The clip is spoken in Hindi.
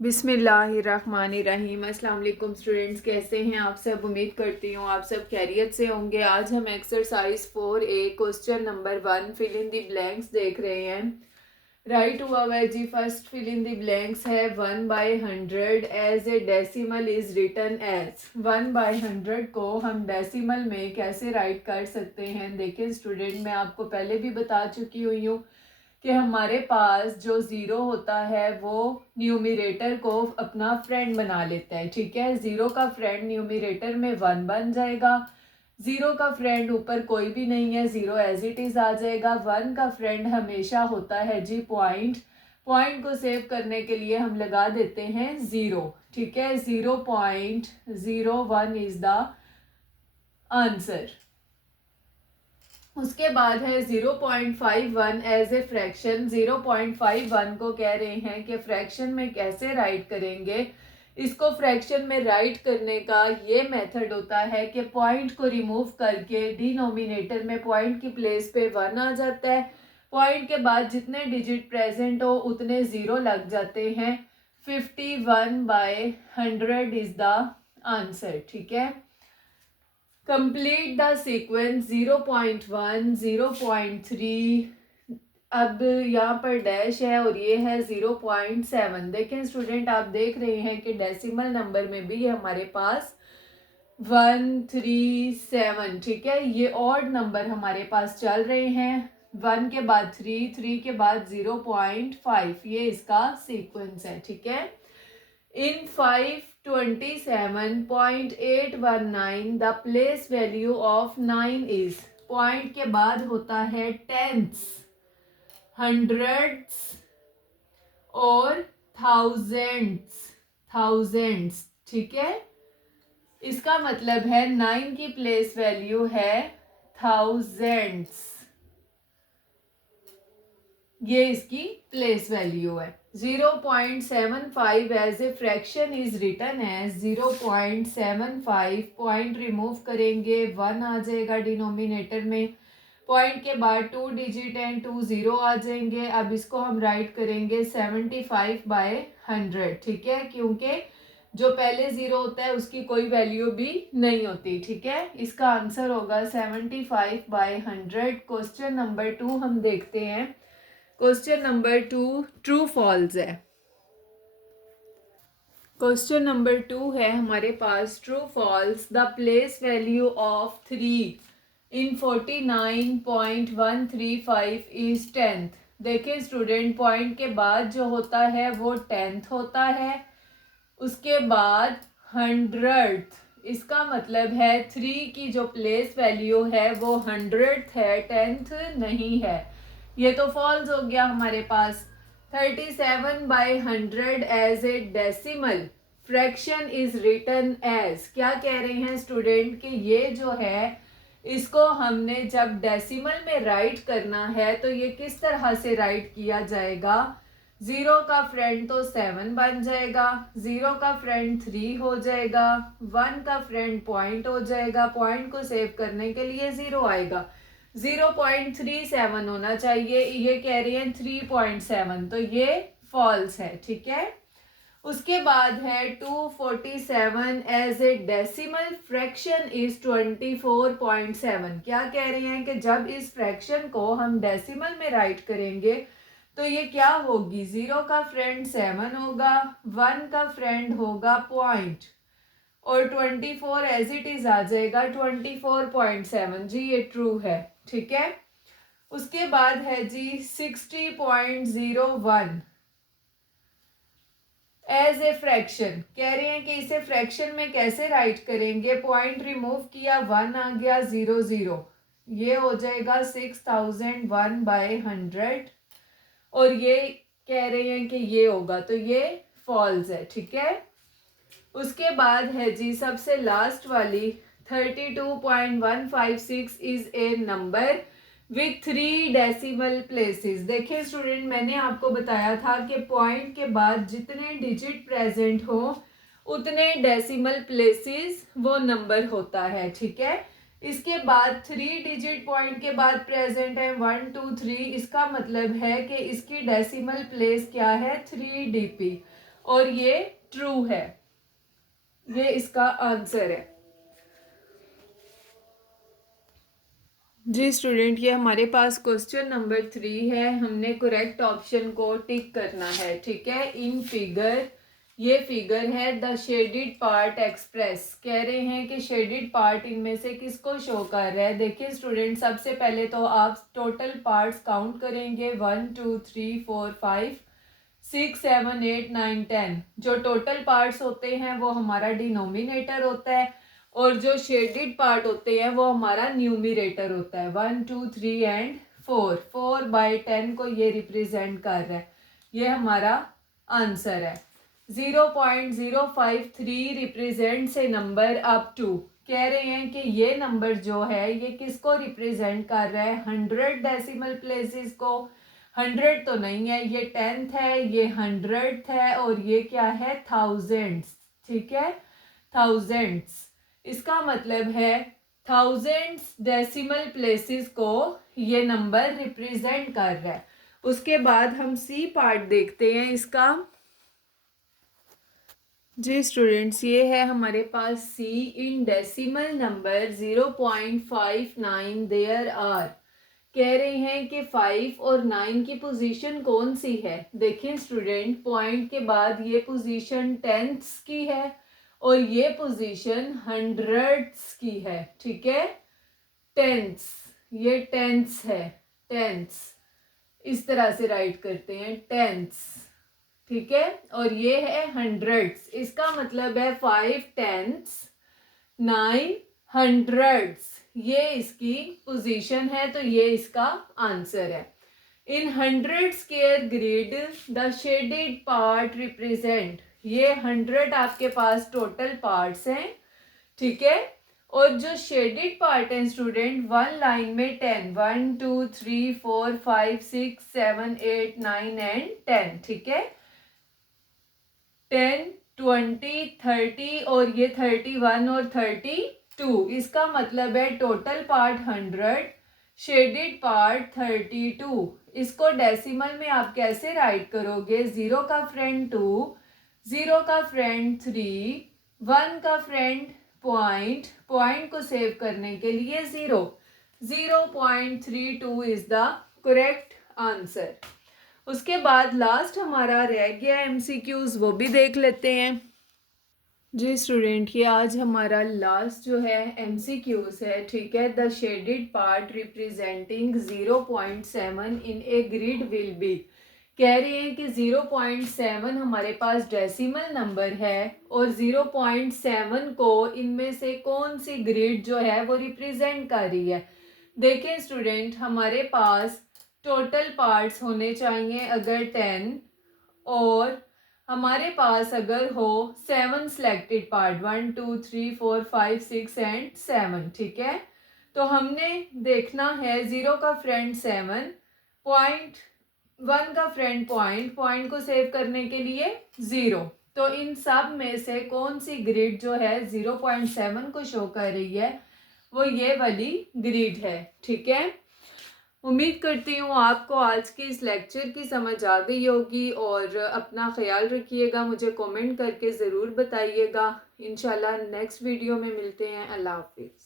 बिस्मिल्लाहिर्रहमानिर्रहीम। अस्सलाम वालेकुम स्टूडेंट्स, कैसे हैं आप सब। उम्मीद करती हूँ आप सब खैरियत से होंगे। आज हम exercise 4A question number 1 fill in the blanks देख रहे हैं। राइट हुआ हुआ है जी। First fill in the blanks है 1/100 as a decimal is written as. 1/100 को हम डेसिमल में कैसे राइट कर सकते हैं। देखिए स्टूडेंट, मैं आपको पहले भी बता चुकी हुई हूँ कि हमारे पास जो ज़ीरो होता है वो न्यूमरेटर को अपना फ्रेंड बना लेता है। ठीक है, ज़ीरो का फ्रेंड न्यूमरेटर में 1 बन जाएगा। ज़ीरो का फ्रेंड ऊपर कोई भी नहीं है, ज़ीरो एज इट इज़ आ जाएगा। 1 का फ्रेंड हमेशा होता है जी पॉइंट। पॉइंट को सेव करने के लिए हम लगा देते हैं 0। ठीक है, 0.01 इज द आंसर। उसके बाद है 0.51 एज ए फ्रैक्शन। 0.51 को कह रहे हैं कि फ्रैक्शन में कैसे राइट करेंगे। इसको फ्रैक्शन में राइट करने का ये मेथड होता है कि पॉइंट को रिमूव करके डिनोमिनेटर में पॉइंट की प्लेस पे 1 आ जाता है। पॉइंट के बाद जितने डिजिट प्रेजेंट हो उतने ज़ीरो लग जाते हैं। 51/100 इज द आंसर। ठीक है, कंप्लीट द सीक्वेंस 0.1, 0.3। अब यहाँ पर डैश है और ये है 0.7। देखें स्टूडेंट, आप देख रहे हैं कि डेसिमल नंबर में भी हमारे पास 137। ठीक है, ये ऑड नंबर हमारे पास चल रहे हैं। 1 के बाद 3, 3 के बाद 0.5, ये इसका सीक्वेंस है। ठीक है, In 527.819 the place value of 9 is। Point के बाद होता है टेंथ्स, हंड्रेड्स और थाउजेंड्स। ठीक है, इसका मतलब है 9 की प्लेस वैल्यू है थाउजेंड्स। ये इसकी प्लेस वैल्यू है। 0.75 as a fraction is written as. 0.75 point remove करेंगे 1 आ जाएगा डिनोमिनेटर में। पॉइंट के बाद 2 डिजिट एंड 2 0 आ जाएंगे। अब इसको हम राइट करेंगे 75/100। ठीक है, क्योंकि जो पहले 0 होता है उसकी कोई वैल्यू भी नहीं होती। ठीक है, इसका आंसर होगा 75/100। क्वेश्चन नंबर 2 हम देखते हैं। क्वेश्चन नंबर 2 ट्रू फॉल्स है। क्वेश्चन नंबर 2 है हमारे पास true false. The place value of 3 in 49.135 is 10th। देखिए स्टूडेंट, पॉइंट के बाद जो होता है वो 10th होता है। उसके बाद 100th, इसका मतलब है 3 की जो प्लेस वैल्यू है वो 100th है, 10th नहीं है। ये तो फॉल्स हो गया हमारे पास। 37/100 as a decimal fraction is written as. क्या कह रहे हैं स्टूडेंट कि ये जो है इसको हमने जब डेसिमल में राइट करना है तो ये किस तरह से राइट किया जाएगा। 0 का फ्रेंड तो 7 बन जाएगा, 0 का फ्रेंड 3 हो जाएगा, 1 का फ्रेंड पॉइंट हो जाएगा। पॉइंट को सेव करने के लिए 0 आएगा। 0.37 होना चाहिए, ये कह रही हैं 3.7, तो ये फॉल्स है। ठीक है, उसके बाद है 247 as a decimal fraction is 24.7। क्या कह रही हैं कि जब इस फ्रैक्शन को हम डेसिमल में राइट करेंगे तो ये क्या होगी। 0 का फ्रेंड 7 होगा, 1 का फ्रेंड होगा पॉइंट और 24 एज इट इज आ जाएगा 24.7। जी ये ट्रू है। ठीक है, उसके बाद है जी 60.01 एज ए फ्रैक्शन। कह रहे हैं कि इसे फ्रैक्शन में कैसे राइट करेंगे। पॉइंट रिमूव किया, 1 आ गया, 0 0, ये हो जाएगा 6001/100 और ये कह रहे हैं कि ये होगा, तो ये फॉल्स है। ठीक है, उसके बाद है जी सबसे लास्ट वाली 32.156 is a number with 3 decimal places. देखिए स्टूडेंट, मैंने आपको बताया था कि पॉइंट के बाद जितने डिजिट प्रेजेंट हो उतने डेसिमल प्लेसेस वो नंबर होता है। ठीक है, इसके बाद 3 डिजिट पॉइंट के बाद प्रेजेंट है 1 2 3। इसका मतलब है कि इसकी डेसिमल प्लेस क्या है 3 DP और ये ट्रू है। ये इसका आंसर है। जी स्टूडेंट, ये हमारे पास क्वेश्चन नंबर 3 है। हमने करेक्ट ऑप्शन को टिक करना है, ठीक है। इन फिगर, ये फिगर है द शेडिड पार्ट एक्सप्रेस। कह रहे हैं कि शेडिड पार्ट इनमें से किसको शो कर रहा है। देखिए स्टूडेंट, सबसे पहले तो आप टोटल पार्ट्स काउंट करेंगे 1 2 3 4 5 6 7 8 9 10। जो टोटल पार्ट्स होते हैं वो हमारा डिनोमिनेटर होता है, और जो शेडिड पार्ट होते हैं वो हमारा न्यूमिरेटर होता है। 1 2 3 एंड 4, 4/10 को ये रिप्रेजेंट कर रहा है। ये हमारा आंसर है। 0.053 represents a number up to. कह रहे हैं कि ये नंबर जो है ये किसको रिप्रेजेंट कर रहा है, 100 डेसिमल प्लेसेस को। 100 तो नहीं है, ये 10th है, ये 100th है, और ये क्या है, थाउजेंड्स, ठीक है, थाउजेंड्स। इसका मतलब है थाउजेंड्स डेसिमल प्लेसेस को ये नंबर रिप्रेजेंट कर रहा है। उसके बाद हम सी पार्ट देखते हैं इसका। जी स्टूडेंट्स, ये है हमारे पास C. In decimal number 0.59 there are. कह रहे हैं कि 5 और 9 की पोजीशन कौन सी है। देखिए स्टूडेंट, पॉइंट के बाद ये पोजीशन टेंथ्स की है और ये पोजीशन हंड्रेड्स की है, ठीक है। टेंथ्स, ये टेंथ्स है, टेंथ्स इस तरह से राइट करते हैं, टेंथ्स, ठीक है। और ये है हंड्रेड्स। इसका मतलब है 5/10, 9/100। ये इसकी पोजीशन है, तो ये इसका आंसर है। इन 100 square grid the shaded part represent. ये 100 आपके पास टोटल पार्ट्स हैं, ठीक है। और जो शेडेड पार्ट है स्टूडेंट, वन लाइन में 10, 1 2 3 4 5 6 7 8 9 एंड 10, ठीक है। 10 20 30 और ये 31 और 32। इसका मतलब है टोटल पार्ट 100, शेडेड पार्ट 32। इसको डेसिमल में आप कैसे राइट करोगे, 0 का फ्रेंड 2, 0 का फ्रेंड 3, 1 का फ्रेंड पॉइंट, पॉइंट को सेव करने के लिए 0, 0.32 इज द करेक्ट आंसर। उसके बाद लास्ट हमारा रह गया एमसीक्यूज, वो भी देख लेते हैं। जी स्टूडेंट, ये आज हमारा लास्ट जो है एमसीक्यूज है, ठीक है। The shaded part representing 0.7 in a grid will be. कह रहे हैं कि 0.7 हमारे पास डेसिमल नंबर है, और 0.7 को इनमें से कौन सी ग्रिड जो है वो रिप्रेजेंट कर रही है। देखें स्टूडेंट, हमारे पास टोटल पार्ट्स होने चाहिए अगर 10, और हमारे पास अगर हो 7 सिलेक्टेड पार्ट, 1 2 3 4 5 6 एंड 7, ठीक है। तो हमने देखना है 0 का फ्रेंड 7, पॉइंट 1 का फ्रेंड पॉइंट, पॉइंट को सेव करने के लिए 0। तो इन सब में से कौन सी ग्रिड जो है 0.7 को शो कर रही है, वो ये वाली ग्रिड है, ठीक है। उम्मीद करती हूँ आपको आज के इस लेक्चर की समझ आ गई होगी, और अपना ख्याल रखिएगा, मुझे कमेंट करके ज़रूर बताइएगा। इंशाल्लाह नेक्स्ट वीडियो में मिलते हैं। अल्लाह हाफिज़।